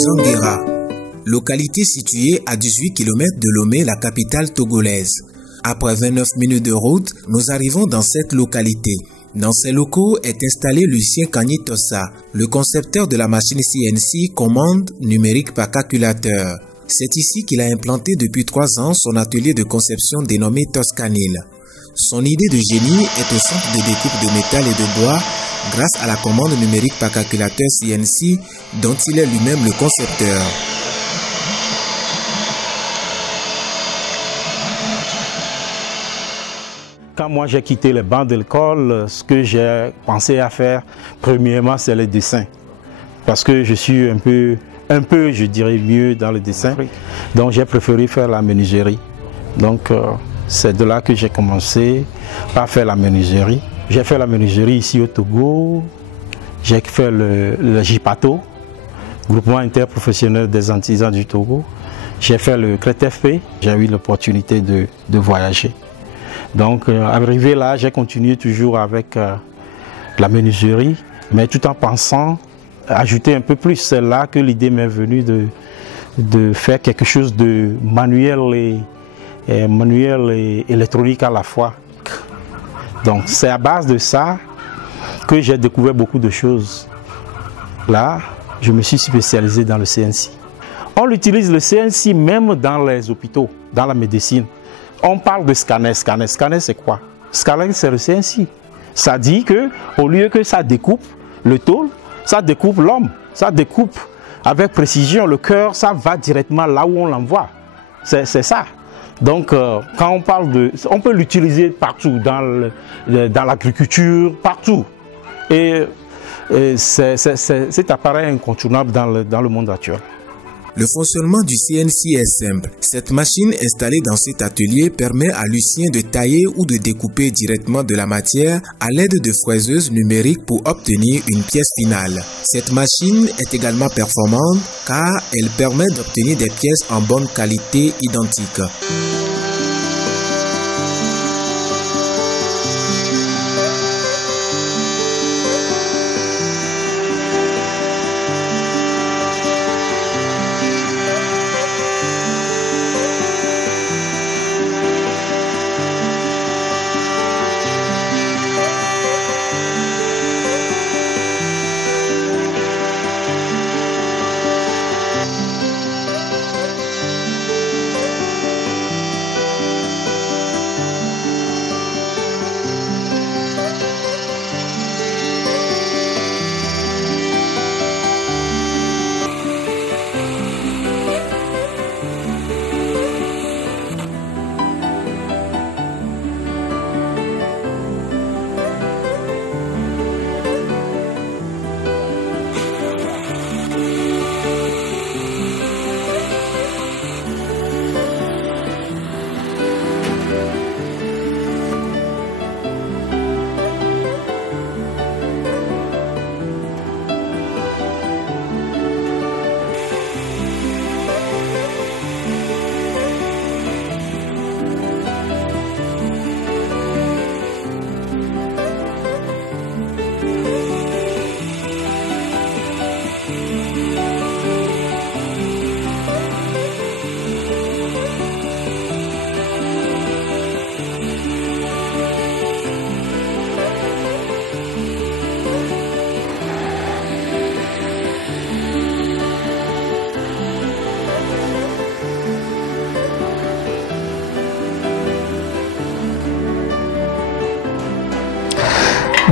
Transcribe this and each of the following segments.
Zanguera, localité située à 18 km de Lomé, la capitale togolaise. Après 29 minutes de route, nous arrivons dans cette localité. Dans ces locaux est installé Lucien Kanyitosa, le concepteur de la machine CNC commande numérique par calculateur. C'est ici qu'il a implanté depuis 3 ans son atelier de conception dénommé Toscanil. Son idée de génie est au centre de découpe de métal et de bois grâce à la commande numérique par calculateur CNC dont il est lui-même le concepteur. Quand moi j'ai quitté les bancs de l'école, ce que j'ai pensé à faire, premièrement, c'est le dessin. Parce que je suis un peu, je dirais, mieux dans le dessin. Donc j'ai préféré faire la menuiserie. Donc c'est de là que j'ai commencé à faire la menuiserie. J'ai fait la menuiserie ici au Togo. J'ai fait le JIPATO, groupement interprofessionnel des artisans du Togo. J'ai fait le CRETFP. J'ai eu l'opportunité de voyager. Donc, arrivé là, j'ai continué toujours avec la menuiserie, mais tout en pensant ajouter un peu plus. C'est là que l'idée m'est venue de faire quelque chose de manuel et électronique à la fois. Donc, c'est à base de ça que j'ai découvert beaucoup de choses. Là, je me suis spécialisé dans le CNC. On utilise le CNC même dans les hôpitaux, dans la médecine. On parle de scanner. Scanner, c'est quoi? Scanner, c'est le CNC. Ça dit qu'au lieu que ça découpe le tôle, ça découpe l'homme. Ça découpe avec précision le cœur, ça va directement là où on l'envoie. C'est ça. Donc, quand on parle de... On peut l'utiliser partout, dans l'agriculture, partout. Et cet appareil incontournable dans le monde actuel. Le fonctionnement du CNC est simple. Cette machine installée dans cet atelier permet à Lucien de tailler ou de découper directement de la matière à l'aide de fraiseuses numériques pour obtenir une pièce finale. Cette machine est également performante car elle permet d'obtenir des pièces en bonne qualité identiques.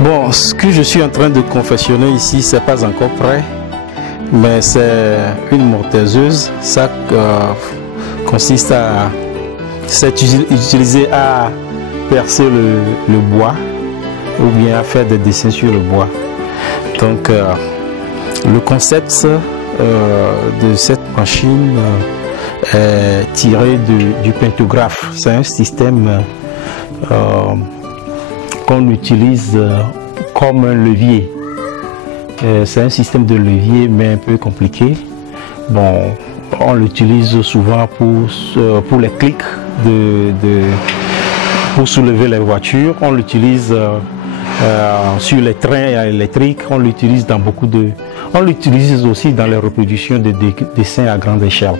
Bon, ce que je suis en train de confectionner ici, c'est pas encore prêt, mais c'est une mortaiseuse. Ça consiste à utiliser à percer le bois ou bien à faire des dessins sur le bois. Donc, le concept de cette machine est tiré du pantographe. C'est un système qu'on utilise comme un levier. C'est un système de levier mais un peu compliqué. Bon, on l'utilise souvent pour les clics pour soulever les voitures. On l'utilise sur les trains électriques. On l'utilise dans beaucoup de... On l'utilise aussi dans les reproductions de dessins à grande échelle.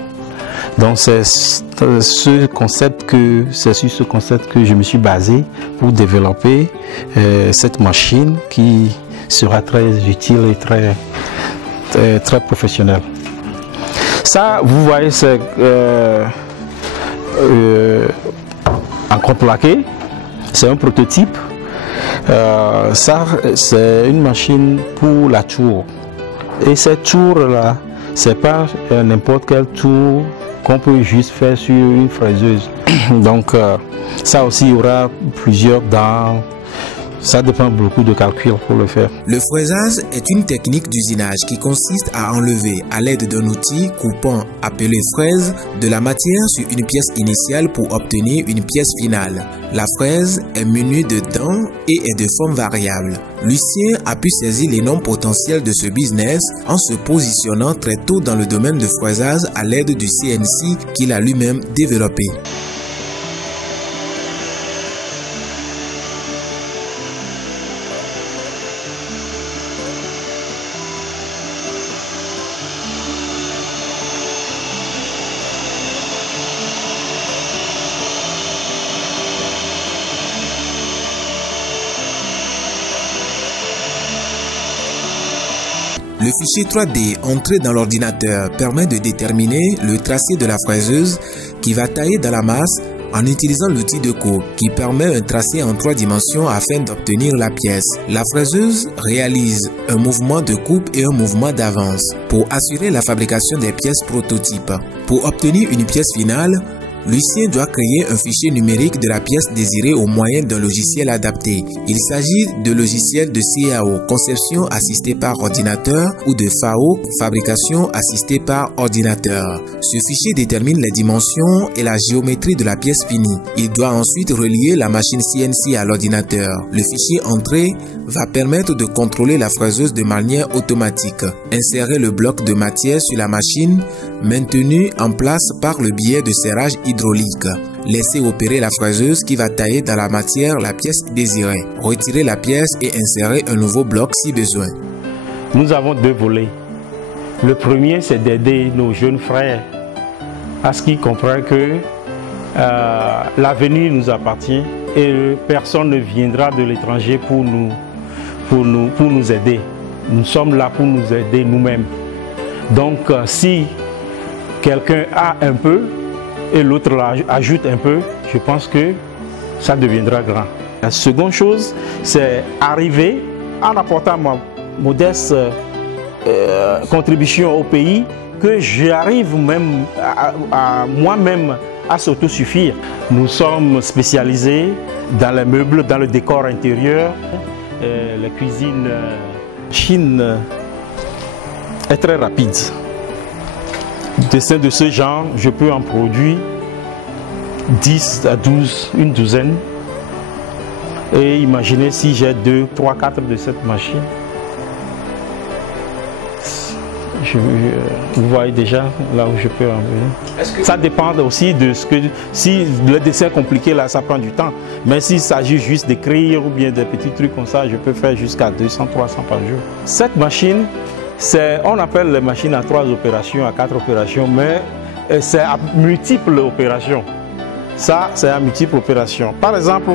Donc c'est sur ce concept que je me suis basé pour développer cette machine qui sera très utile et très professionnelle. Ça, vous voyez, c'est en contreplaqué, c'est un prototype. Ça, c'est une machine pour la tour. Et cette tour-là, c'est pas n'importe quelle tour qu'on peut juste faire sur une fraiseuse. Donc, ça aussi, il y aura plusieurs dents. Ça dépend beaucoup de calculs pour le faire. Le fraisage est une technique d'usinage qui consiste à enlever à l'aide d'un outil coupant appelé fraise de la matière sur une pièce initiale pour obtenir une pièce finale. La fraise est munie de dents et est de forme variable. Lucien a pu saisir l'énorme potentiel de ce business en se positionnant très tôt dans le domaine de fraisage à l'aide du CNC qu'il a lui-même développé. Le fichier 3D entré dans l'ordinateur permet de déterminer le tracé de la fraiseuse qui va tailler dans la masse en utilisant l'outil de coupe qui permet un tracé en 3 dimensions afin d'obtenir la pièce. La fraiseuse réalise un mouvement de coupe et un mouvement d'avance pour assurer la fabrication des pièces prototypes. Pour obtenir une pièce finale, Lucien doit créer un fichier numérique de la pièce désirée au moyen d'un logiciel adapté. Il s'agit de logiciel de CAO, conception assistée par ordinateur, ou de FAO, fabrication assistée par ordinateur. Ce fichier détermine les dimensions et la géométrie de la pièce finie. Il doit ensuite relier la machine CNC à l'ordinateur. Le fichier entré va permettre de contrôler la fraiseuse de manière automatique. Insérer le bloc de matière sur la machine, maintenu en place par le biais de serrage hydraulique. Laisser opérer la fraiseuse qui va tailler dans la matière la pièce désirée. Retirer la pièce et insérer un nouveau bloc si besoin. Nous avons 2 volets. Le premier, c'est d'aider nos jeunes frères à ce qu'ils comprennent que l'avenir nous appartient et personne ne viendra de l'étranger pour nous aider. Nous sommes là pour nous aider nous-mêmes. Donc, si quelqu'un a un peu et l'autre ajoute un peu, je pense que ça deviendra grand. La seconde chose, c'est arriver en apportant ma modeste contribution au pays, que j'arrive même à moi-même à s'autosuffire. Nous sommes spécialisés dans les meubles, dans le décor intérieur, la cuisine. Chine est très rapide. Dessins de ce genre, je peux en produire 10 à 12, une douzaine. Et imaginez si j'ai 2, 3, 4 de cette machine. Vous voyez déjà là où je peux en venir. Ça dépend aussi de ce que... Si le dessin est compliqué, là, ça prend du temps. Mais s'il s'agit juste d'écrire ou bien des petits trucs comme ça, je peux faire jusqu'à 200, 300 par jour. Cette machine, on appelle les machines à 3 opérations, à 4 opérations, mais c'est à multiples opérations. Ça, c'est à multiples opérations. Par exemple,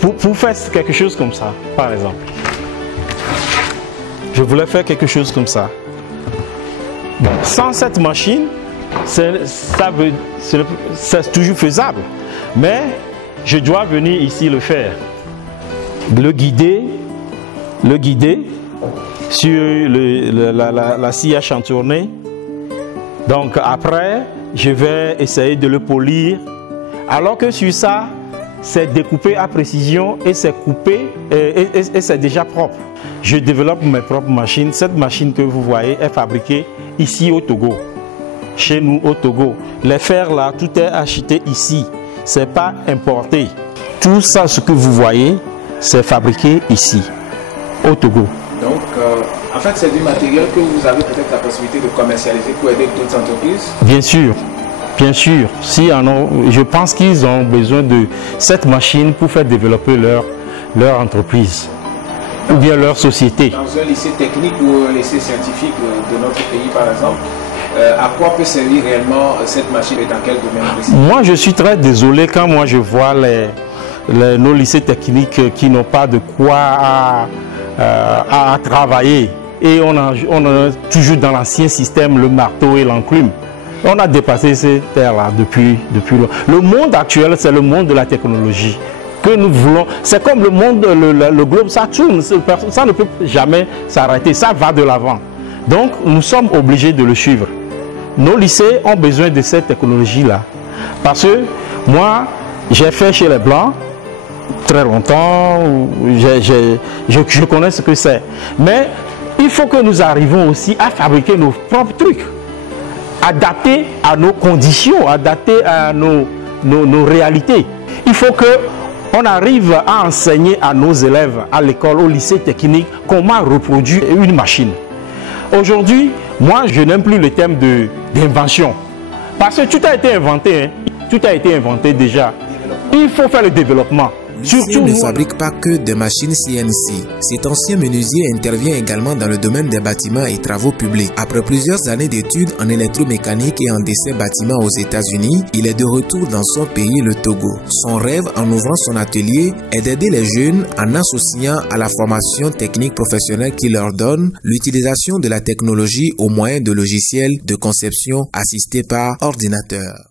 pour faire quelque chose comme ça, par exemple, je voulais faire quelque chose comme ça. Bon, sans cette machine, c'est toujours faisable. Mais je dois venir ici le faire. Le guider sur la scie à chantourner. Donc après, je vais essayer de le polir. Alors que sur ça, c'est découpé à précision et c'est coupé et c'est déjà propre. Je développe mes propres machines. Cette machine que vous voyez est fabriquée ici au Togo, chez nous au Togo. Les fers là, tout est acheté ici, c'est pas importé. Tout ça, ce que vous voyez, c'est fabriqué ici, au Togo. Donc, en fait, c'est du matériel que vous avez peut-être la possibilité de commercialiser pour aider d'autres entreprises? Bien sûr, bien sûr. Je pense qu'ils ont besoin de cette machine pour faire développer leur entreprise. ou bien leur société. Dans un lycée technique ou un lycée scientifique de notre pays, par exemple, à quoi peut servir réellement cette machine et dans quel domaine? Moi, je suis très désolé quand moi je vois nos lycées techniques qui n'ont pas de quoi à travailler. Et on a toujours dans l'ancien système le marteau et l'enclume. On a dépassé ces terres-là depuis longtemps. Le monde actuel, c'est le monde de la technologie que nous voulons. C'est comme le monde, le globe, ça tourne, ça ne peut jamais s'arrêter, ça va de l'avant. Donc, nous sommes obligés de le suivre. Nos lycées ont besoin de cette technologie-là. Parce que moi, j'ai fait chez les Blancs très longtemps, je connais ce que c'est. Mais il faut que nous arrivions aussi à fabriquer nos propres trucs, adaptés à nos conditions, adaptés à nos réalités. Il faut qu'on arrive à enseigner à nos élèves, à l'école, au lycée technique, comment reproduire une machine. Aujourd'hui, moi, je n'aime plus le terme d'invention. Parce que tout a été inventé, hein. Tout a été inventé déjà. Il faut faire le développement. L'usine ne fabrique pas que des machines CNC. Cet ancien menuisier intervient également dans le domaine des bâtiments et travaux publics. Après plusieurs années d'études en électromécanique et en dessin bâtiment aux États-Unis, il est de retour dans son pays, le Togo. Son rêve en ouvrant son atelier est d'aider les jeunes en associant à la formation technique professionnelle qu'il leur donne l'utilisation de la technologie au moyen de logiciels de conception assistés par ordinateur.